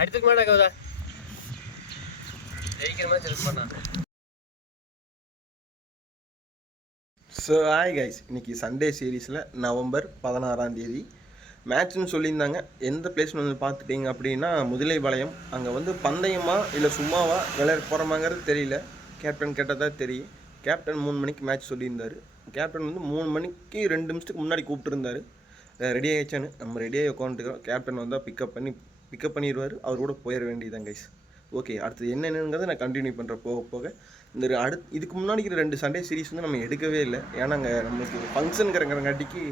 அடுத்துக்கு மேலே கவுதா ஜெயிக்கிற மாதிரி செலக்ட் பண்ணா. ஸோ ஹாய் கைஸ், இன்றைக்கி சண்டே சீரீஸில் நவம்பர் 16 மேட்ச்னு சொல்லியிருந்தாங்க. எந்த பிளேஸ்னு வந்து பார்த்துட்டிங்க அப்படின்னா முதலைபாளையம். அங்கே வந்து பந்தயமா இல்லை சும்மாவா விளையாட போகிறோமாங்கிறது தெரியல. கேப்டன் கேட்டதான் தெரியும். கேப்டன் 3 மணிக்கு மேட்ச் சொல்லியிருந்தார். கேப்டன் வந்து 3 மணிக்கு 2 நிமிஷத்துக்கு முன்னாடி கூப்பிட்டுருந்தாரு. ரெடி ஆகிடுச்சான்னு நம்ம ரெடியாகி உட்காந்துக்கிறோம். கேப்டன் வந்தால் பிக்கப் பண்ணிடுவார். அவர் கூட போயிட வேண்டியதுதான் கைஸ். ஓகே, அடுத்தது என்னென்னங்கிறத நான் கண்டினியூ பண்ணுறேன் போக போக. இந்த இதுக்கு முன்னாடி 2 சண்டே சீரீஸ் வந்து நம்ம எடுக்கவே இல்லை. ஏன்னா அங்கே நம்மளுக்கு ஃபங்க்ஷனுங்கிறங்காட்டிக்கு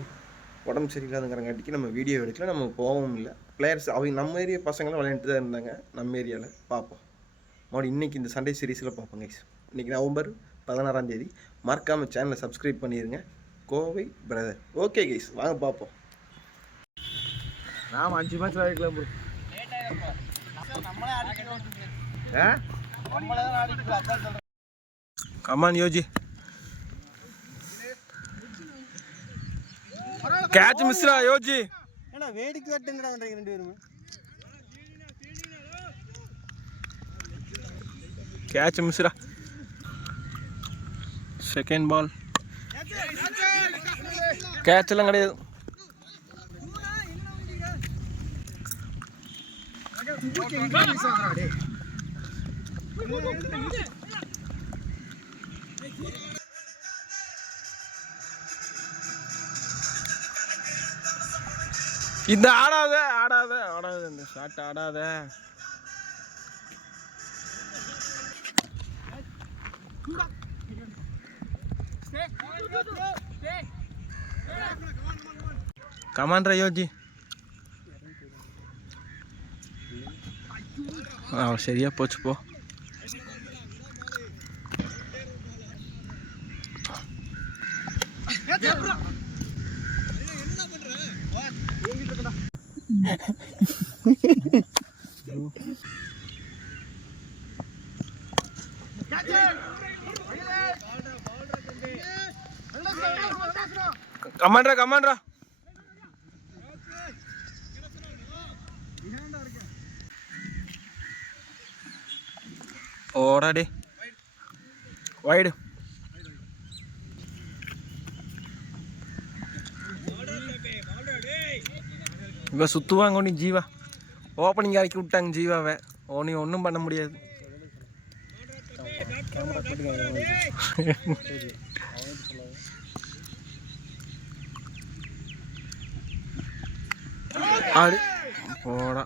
உடம்பு சரியில்லாதங்கிறங்காட்டிக்கு நம்ம வீடியோ எடுக்கல, நம்ம போகவும் இல்லை. பிளேயர்ஸ் அவங்க நம்ம ஏரியா பசங்களாம் விளையாண்டுட்டு தான் இருந்தாங்க. நம்ம ஏரியாவில் பார்ப்போம். மறுபடியும் இன்றைக்கி இந்த சண்டே சீரீஸில் பார்ப்போம் கைஸ். இன்றைக்கி நவம்பர் 16 மறக்காமல் சேனலை சப்ஸ்கிரைப் பண்ணிடுங்க. கோவை பிரதர். ஓகே கைஸ், வாங்க பார்ப்போம். நாம் 5 மேட்ச் விளையாடலாம் ப்ரோ. கமான் யோஜி, கேட்ச் மிஸ்ரா யோஜி. ஏன்னா வேடிக்கை வெட்டுங்கடா பண்றீங்க 2 பேரும். கேட்ச் மிஸ்ரா. செகண்ட் பால் கேட்ச் எல்லாம் கிடையாது. இந்த ஆடாத இந்த ஷாட் ஆடாத. கமான் யோஜி. சரியா போச்சு போ. கமான்ரா ஓடா டே வைடு. இப்போ சுற்றுவாங்க ஒன்று ஜீவா. ஓப்பனிங் இறக்கி விட்டாங்க ஜீவாவை. நீ ஒன்றும் பண்ண முடியாது. ஆடு போடா.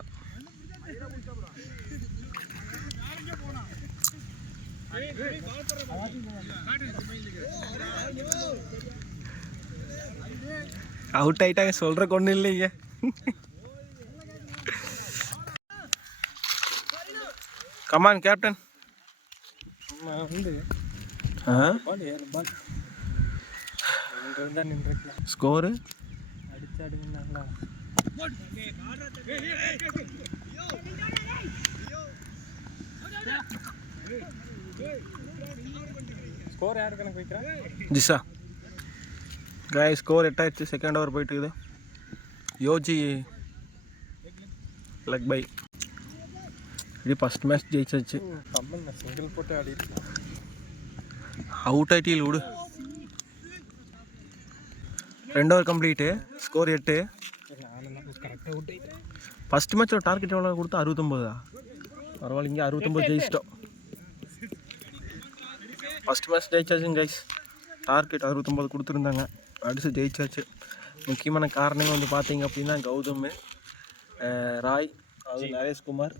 அவுட் ஆயிட்டாங்க, சொல்ற கொண்டு இல்லைங்க. Come on captain. ஸ்கோரு ஜிஷா காய். ஸ்கோர் 8 ஆயிடுச்சு. செகண்ட் ஓவர் போயிட்டு இருக்குது. யோஜி லக் பை. இது ஃபஸ்ட் மேட்ச் ஜெயிச்சாச்சு. சிங்கிள் போட்டு ஆடி அவுட் ஆயிட்டியில் விடு. 2 ஓவர் கம்ப்ளீட்டு. ஸ்கோர் 8. ஃபஸ்ட் மேட்சோட டார்கெட் எவ்வளோ கொடுத்தா 69. பரவாயில்ல, இங்கே 69 ஜெயிச்சிட்டோம். ஃபஸ்ட் மேட்ச் ஜெயிச்சாச்சுங்க கைஸ். டார்கெட் 69 கொடுத்துருந்தாங்க. அடிச்சு ஜெயிச்சாச்சு. முக்கியமான காரணங்கள் வந்து பார்த்தீங்க அப்படின்னா கௌதம், ராய், அது நரேஷ்குமார்,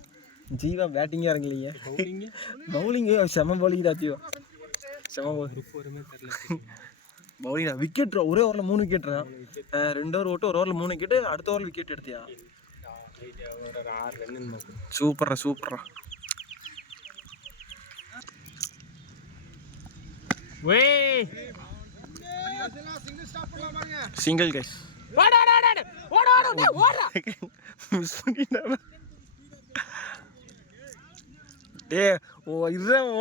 ஜீவா பேட்டிங்காக இறங்கலைங்க. பவுலிங்கு செம பவுலிங் தான். ஜீவா செம பவுலிங். விக்கெட் ஒரே ஓவரில் 3 விக்கெட். 2 ஓவர் ஓட்டு, 1 ஓவரில் 3 விக்கெட்டு. அடுத்த ஓவரில் விக்கெட் எடுத்தியா? சூப்பரா. Single guys. மிஸ் பண்ணிட்டானா? டே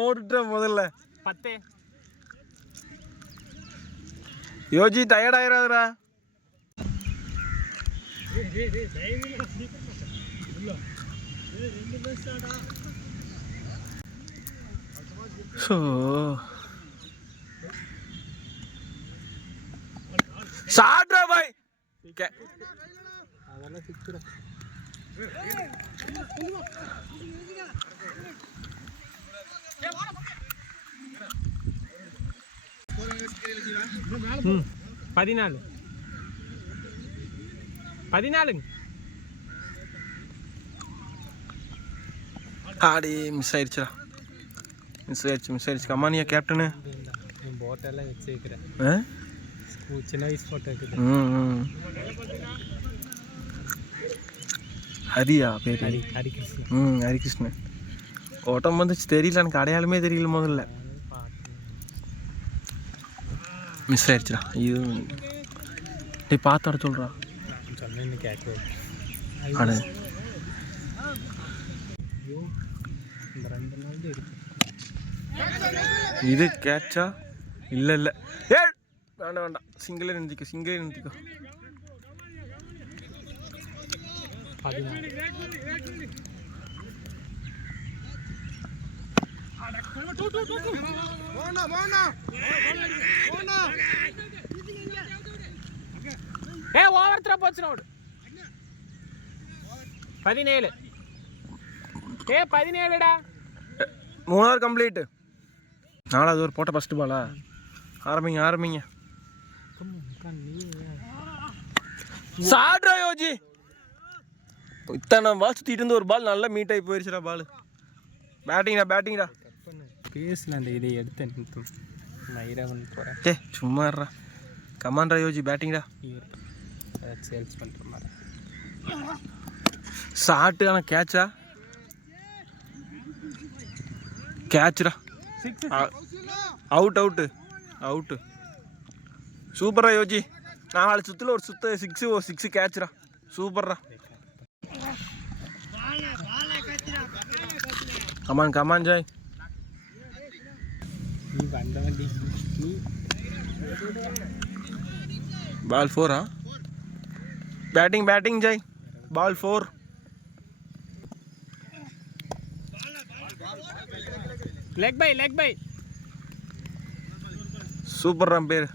ஓடுற முதல்ல 10. யோஜி டயர்ட் ஆயிராதடா. ஸோ சாட்ரா பாய் அதெல்லாம் சிக்ஸ்ரா ம் 14 ஆடி மிஸ் ஆயிடுச்சுடா மிஸ் ஆயிடுச்சு கமானியா கேப்டனு போட்டெல்லாம் வச்சு வைக்கிறேன் ஆ சின்ன வயசு போட்டோ இருக்குது ஹரியா பேர் ஹரிகிருஷ்ணன் ஹரிகிருஷ்ணன் ஓட்டம் வந்துச்சு தெரியல எனக்கு அடையாளமே தெரியல முதல்ல மிஸ் ஆயிடுச்சுடா இது நீ பார்த்து வர சொல்கிறா சொன்னேன்னு கேட்க அட இந்த 2 நாள் இருக்கு இது கேட்சா இல்லை ஏ வேண்டாம் சிங்கிளே நிறுத்திக்கோ 14 ஓவர்த்ரா போச்சு ரோட் 17 17டா 3 ஓவர் கம்ப்ளீட் 4வது ஓவர் போட்ட ஃபர்ஸ்ட் பாலா ஆரம்பிங்க சாட்ரா யோஜி இத்தனை பால் சுற்றிட்டு இருந்து ஒரு பால் நல்லா மீட் ஆகி போயிடுச்சுடா பால் பேட்டிங்டா பேசல அந்த இதை எடுத்தேன் நான் போகிறேன் டே சும்மா இருடா கமான்டா யோஜி பேட்டிங்டா சேல்ஸ் பண்ணுற மாதிரி ஷாட்டு ஆனால் கேட்சுடா அவுட்டு சூப்பரா யோஜி 4 சுற்றுல ஒரு சுத்த 6 கேட்சுடா சூப்பர்ரா கமான் ஜாய் நீ வந்த வண்டி நீ பால் 4 batting Joy ball 4 leg by super Ram பேர்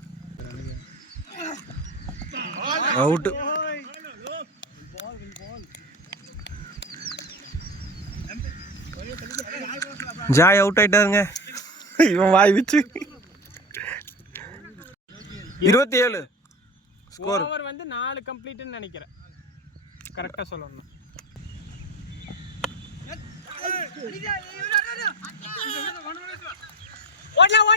அவுட் ஜாய் அவுட் ஆயிட்டாருங்க இவன் வாய் வச்சு 27 ஸ்கோர் ஓவர் வந்து 4 கம்ப்ளீட்னு நினைக்கிறேன் கரெக்டா சொல்லணும் ஓடலாம்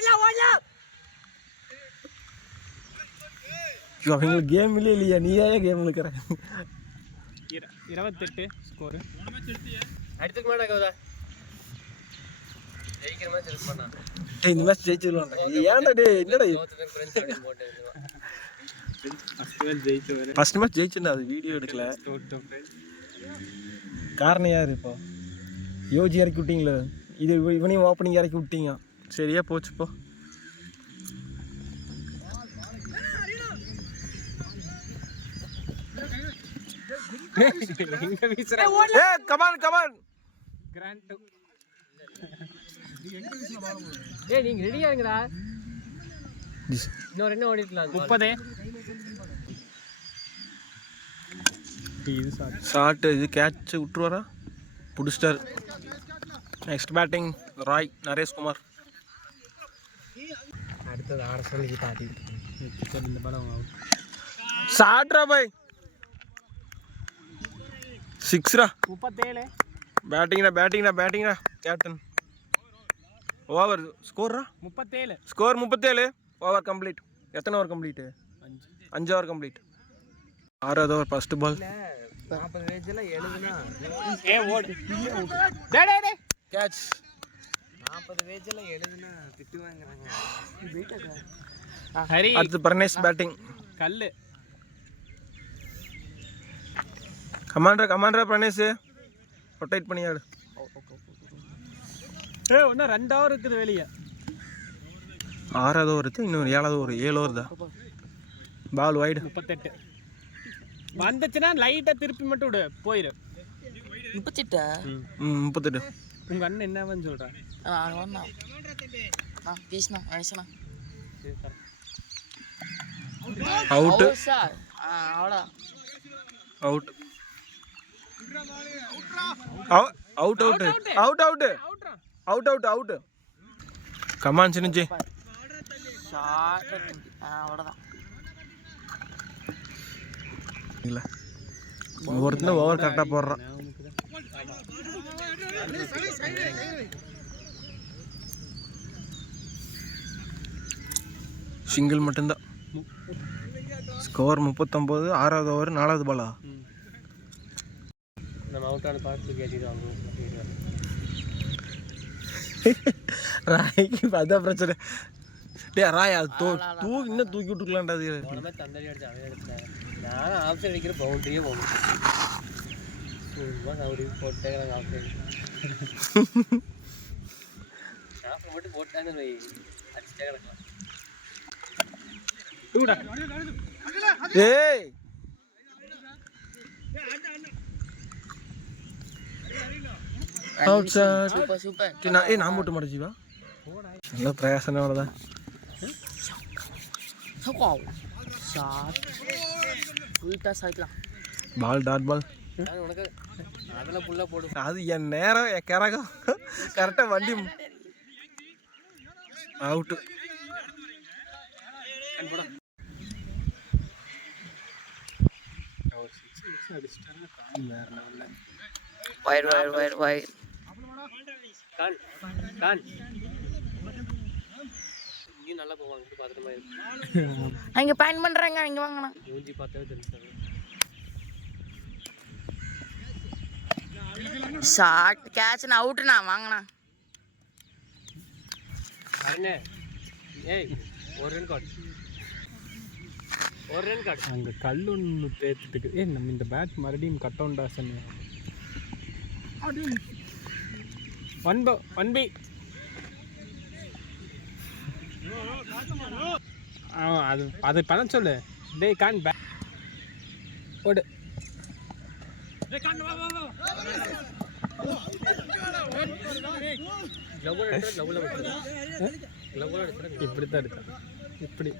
அவங்களுக்கு கேம் இல்லையா நீ ஏன் கேம் இருக்கிற 28 ஸ்கோர் அடுத்துக்கு மேலே கவுதா ஜெயிக்கிற மேட்ச் இருக்கு பண்ணா இந்த மேட்ச் ஜெயிச்சிடலாம் ஏன்டா டேய் என்னடா ஃபர்ஸ்ட் மேட்ச் ஜெயிச்சிருந்தா அது வீடியோ எடுக்கல காரணம் யார் இப்போ யோஜி இறக்கி விட்டீங்களே இது இவனையும் ஓப்பனிங் இறக்கி விட்டீங்க சரியா போச்சு போ கமான் கிராண்ட் நீங்க ரெடியா இருங்கடா இன்னொரு என்ன ஓடிக்கலாம் 30 இது ஷார்ட் இது கேட்ச் விட்டுருவாரா பிடிச்சிட்டார் நெக்ஸ்ட் பேட்டிங் ராய் நரேஷ்குமார் அடுத்தது ஆர்சனலுக்கு தாட்டி இந்த படம் சாட்ரா பாய் 6 37 பேட்டிங்டா கேப்டன் ஓவர் ஸ்கோர்ரா 37 ஸ்கோர் 37 ஓவர் கம்ப்ளீட் எத்தனை ஓவர் கம்ப்ளீட் 5 ஓவர் கம்ப்ளீட் 6வது ஓவர் ஃபர்ஸ்ட் பால் 40 பேஜ்ல எழுதுனா ஓடு டேய் கேட்ச் 40 பேஜ்ல எழுதுனா திட்டு வாங்குறாங்க ஹரி அடுத்து பர்னேஷ் பேட்டிங் கல்லு கமாண்டர் பர்னேஷ் ரொட்டேட் பண்ணியாடு இன்னும் 2 ஓவர் இருக்குது வெளியே 6வது ஓவர் இன்னொரு 7வது ஓவர் 7 ஓவர் தான் பால் வைடு 38 வந்துச்சுன்னா லைட்டா திருப்பி மட்டும் விடு போயிரு 38 38. உங்கள் அண்ணன் என்னவன்னு சொல்கிறேன். பீஸ்ண்ணா நினைச்சண்ணா அவுட்டு சார் அவ்வளோ out out out out out out out out come on சினிச்சி ஷார்ட் அவ்வளோதான். இல்லை ஒவ்வொருத்தரும் ஓவர் கரெக்டாக போடுறான். சிங்கிள் மட்டும்தான். ஸ்கோர் 39. 6வது ஓவர் 4வது பாலா. நம்ம அவுட்டான பார்த்து கேட்டிடுவாங்க. ராய்க்கு அதான் பிரச்சனை. டே ராய் அது தூக்கி இன்னும் தூக்கி விட்டுக்கலான்டா. அது உடனே தந்தடி அடிச்சு அவன் எடுத்தேன். நானும் ஆஃப் சைடு அடிக்கிற பவுண்டரியே போகணும். சும்மா அவரு போட்டே ஆஃப் சைடு ஆஃப் மட்டும் போட்டான்னு வை அடிச்சுட்டே கிடக்கலாம். ஏய் அவுட் சார். Super super. நான் போட்டு மாட்டேச்சிவா. நல்ல பிரயாசம் அவ்வளோதான். ஷார்ட் ஃபுல் டாஸ் ஆகிக்கலாம். Ball dot ball. உனக்கு அதில் ஃபுல்லாக போடு. அது என் நேரம் என் கரகம் கரெக்டாக வண்டி out. Wire wire wire wire. கான் கான் இங்கேயும் நல்லா போவாங்க. பார்த்துட்டு மாதிரி இங்கே பேன் பண்ணுறாங்க. இங்கே வாங்கண்ணா. மூஞ்சி பார்த்தாவே தெரிஞ்சாங்க. ஷார்ட் கேட்ச்ண்ணா அவுட்டுண்ணா. வாங்கண்ணா. அண்ணே ஏய் ஒரு ரன் கார்டு ஒரு ரன் கார்டு. அங்கே கல் ஒன்று தேத்துட்டு நம்ம இந்த பேட் மறுபடியும் கட் அவுண்டா சொன்ன 1B. அது அதை பண்ண சொல்லு. டே கான் பேட் போடு. இப்படி தான் எடுத்தான். இப்படி